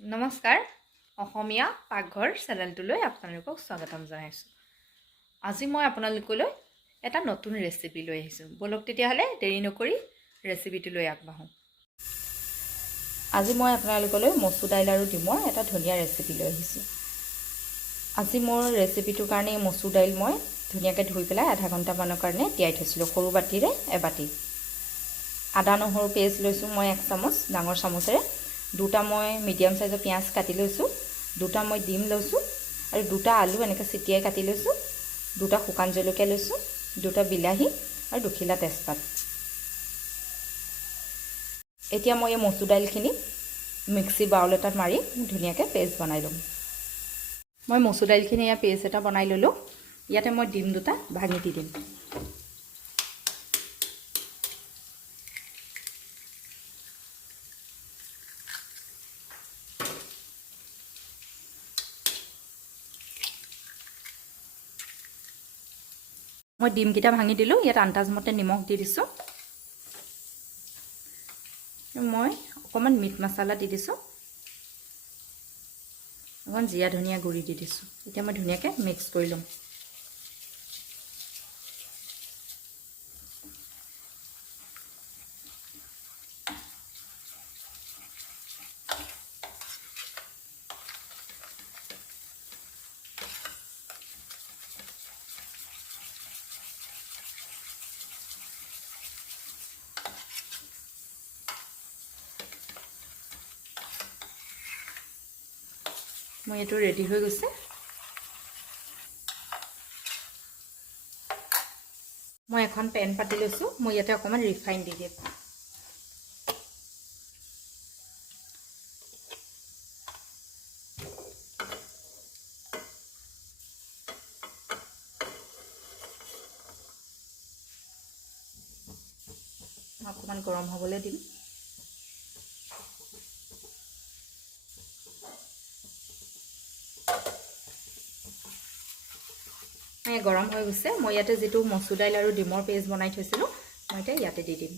নমস্কাৰ অসমীয়া পাকঘৰ চেনেলটোলৈ আপোনালোকক স্বাগতম জনাইছোঁ। আজি মই আপোনালোকলৈ এটা নতুন ৰেচিপি লৈ আহিছোঁ। বলক তেতিয়াহ'লে দেৰি নকৰি ৰেচিপিটোলৈ আগবাঢ়োঁ। আজি মই আপোনালোকলৈ মচুৰ দাইল আৰু ডিমৰ এটা ধুনীয়া ৰেচিপি লৈ আহিছোঁ। আজি মোৰ ৰেচিপিটোৰ কাৰণে মচুৰ দাইল মই ধুনীয়াকৈ ধুই পেলাই আধা ঘণ্টামানৰ কাৰণে তিয়াই থৈছিলোঁ। সৰু বাতিৰে এবাতি। আদা নহৰু পেষ্ট লৈছোঁ মই 1 চামুচ ডাঙৰ চামুচেৰে। দুটা মই মিডিয়াম সাইজৰ পিঁয়াজ কাটি লৈছোঁ, দুটা মই ডিম লৈছোঁ আৰু দুটা আলু এনেকৈ চিটিয়াই কাটি লৈছোঁ, দুটা শুকান জলকীয়া লৈছোঁ, দুটা বিলাহী আৰু দুখিলা তেজপাত। এতিয়া মই এই মচুৰ দাইলখিনি মিক্সি বাউল এটাত মাৰি ধুনীয়াকৈ পেষ্ট বনাই ল'ম। মই মচুৰ দাইলখিনি এয়া পেষ্ট এটা বনাই ল'লোঁ। ইয়াতে মই ডিম দুটা ভাঙি দি দিম। মই ডিমকেইটা ভাঙি দিলোঁ। ইয়াত আন্দাজমতে নিমখ দি দিছোঁ। মই অকণমান মিট মছলা দি দিছোঁ, অকণমান জিৰা ধনিয়া গুড়ি দি দিছোঁ। এতিয়া মই ধুনীয়াকৈ মিক্স কৰি ল'ম। মই এইটো ৰেডি হৈ গৈছে। মই এখন পেন পাতি লৈছোঁ। মই ইয়াতে অকণমান ৰিফাইন দি দিম। অকণমান গৰম হ'বলৈ দিম। গৰম হৈ গৈছে। মই ইয়াতে যিটো মচুৰ দাইল আৰু ডিমৰ পেষ্ট বনাই থৈছিলোঁ, মই এতিয়া ইয়াতে দি দিম।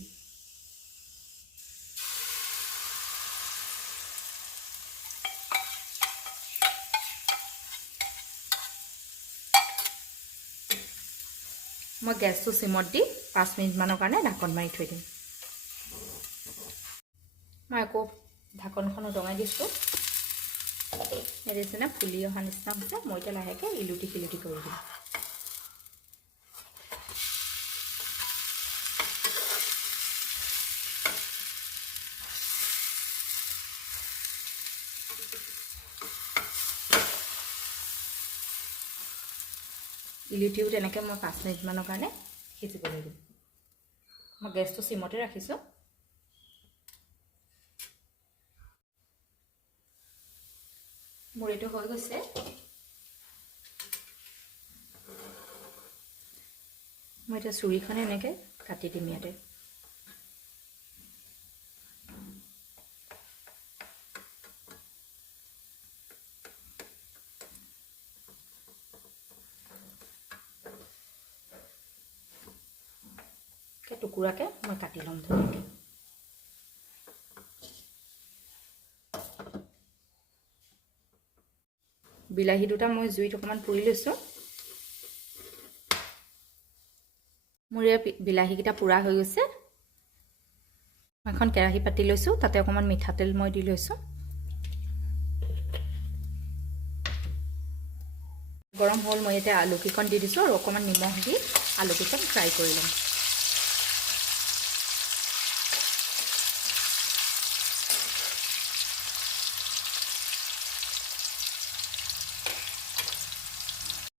মই গেছটো চিমত দি 5 মিনিটমানৰ কাৰণে ঢাকন মাৰি থৈ দিম। মই আকৌ ঢাকনখন উদঙাই দিছোঁ। এই নিচিনা ফুলি অহা নিচিনা হৈছে। মই এতিয়া লাহেকৈ ইলুটি শিলুটি কৰি দিম। ইলুটিও তেনেকৈ মই 5 মিনিটমানৰ কাৰণে সিজিবলৈ দিম। মই গেছটো চিমতে ৰাখিছোঁ। মোৰ এইটো হৈ গৈছে। মই এতিয়া চুৰিখনে এনেকৈ কাটি দিম ইয়াতে। টুকুৰাকৈ মই কাটি ল'ম ধুনীয়াকৈ। বিলাহী দুটা মই জুইত অকণমান পুৰি লৈছোঁ। মোৰ এই বিলাহীকেইটা পুৰা হৈ গৈছে। মই এখন কেৰাহী পাতি লৈছোঁ, তাতে অকণমান মিঠাতেল মই দি লৈছোঁ। গৰম হ'ল। মই এতিয়া আলুকেইকণ দি দিছোঁ আৰু অকণমান নিমখ দি আলুকেইকণ ফ্ৰাই কৰি ল'ম।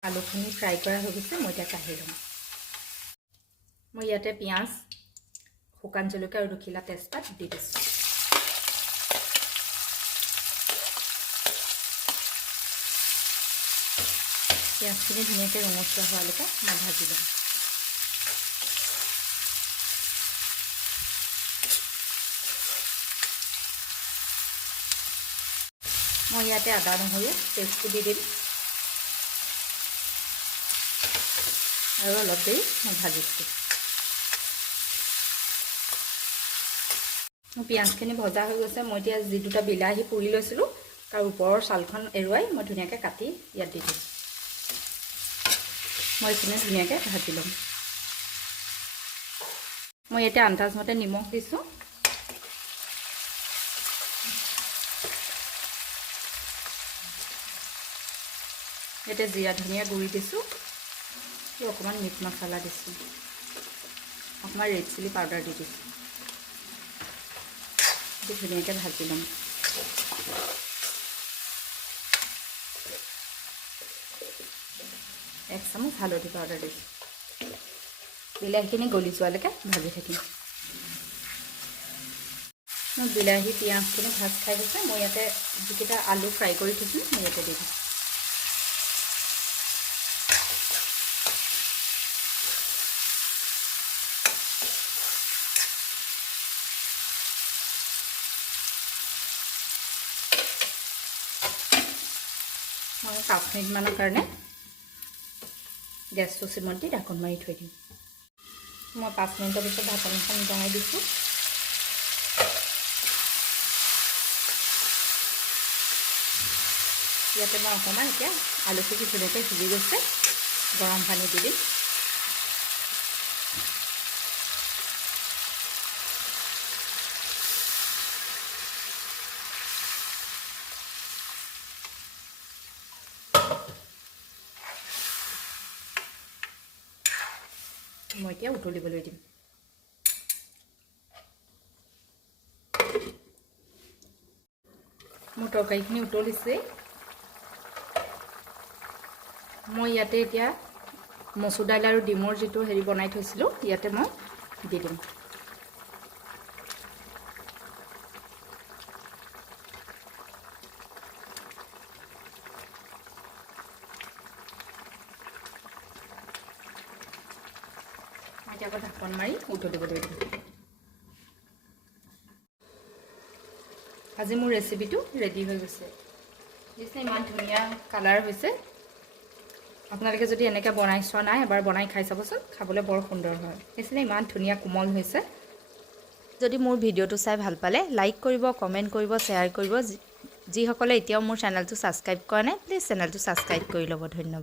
আলুখিনি ফ্ৰাই কৰা হৈ গৈছে। মই এতিয়া কাঢ়ি ল'ম। মই ইয়াতে পিঁয়াজ, শুকান জলকীয়া আৰু দুখিলা তেজপাত দি দিছোঁ। পিঁয়াজখিনি ধুনীয়াকৈ ৰঙচুৱা হোৱালৈকে মই ভাজি ল'ম। মই ইয়াতে আদা নহৰু পেষ্টটো দি দিম আৰু অলপ দেৰি মই ভাজিছোঁ। মোৰ পিঁয়াজখিনি ভজা হৈ গৈছে। মই এতিয়া যি দুটা বিলাহী পুৰি লৈছিলোঁ তাৰ ওপৰৰ ছালখন এৰুৱাই মই ধুনীয়াকৈ কাটি ইয়াত দি দিম। মই এইখিনি ধুনীয়াকৈ ভাজি ল'ম। মই এতিয়া আন্দাজমতে নিমখ দিছোঁ। ইয়াতে জিৰা ধনিয়া গুড়ি দিছোঁ, অকণমান মিট মছলা দিছোঁ, অকণমান ৰেড চিলি পাউডাৰ দি দিছোঁ। ধুনীয়াকৈ ভাজি ল'ম। এক চামুচ হালধি পাউডাৰ দিছোঁ। বিলাহীখিনি গলি যোৱালৈকে ভাজি থাকিম। মোৰ বিলাহী পিঁয়াজখিনি ভাজ খাই গৈছে। মই ইয়াতে যিকেইটা আলু ফ্ৰাই কৰি থৈছোঁ মই ইয়াতে দি দিছোঁ। মই 5 মিনিটমানৰ কাৰণে গেছটো চিমত দি ঢাকোন মাৰি থৈ দিম। মই 5 মিনিটৰ পিছত ঢাকনখন দাঙাই দিছোঁ। ইয়াতে মই অকণমান এতিয়া আলুখিনি ধুনীয়াকৈ সিজি গৈছে, গৰম পানী দি দিম। মই এতিয়া উতলিবলৈ দিম। মোৰ তৰকাৰীখিনি উতলিছে। মই ইয়াতে এতিয়া মচুৰ দাইল আৰু ডিমৰ যিটো হেৰি বনাই থৈছিলোঁ ইয়াতে মই দি দিম। এতিয়া আকৌ ঢাকন মাৰি উতলিবলৈ দিম। আজি মোৰ ৰেচিপিটো ৰেডি হৈ গৈছে। নিশ্চয় ইমান ধুনীয়া কালাৰ হৈছে। আপোনালোকে যদি এনেকৈ বনাই চোৱা নাই, এবাৰ বনাই খাই চাবচোন, খাবলৈ বৰ সুন্দৰ হয়। নিশ্চয় ইমান ধুনীয়া কোমল হৈছে। যদি মোৰ ভিডিঅ'টো চাই ভাল পালে লাইক কৰিব, কমেণ্ট কৰিব, শ্বেয়াৰ কৰিব। যিসকলে এতিয়াও মোৰ চেনেলটো ছাবস্ক্ৰাইব কৰা নাই প্লিজ চেনেলটো ছাবস্ক্ৰাইব কৰি ল'ব। ধন্যবাদ।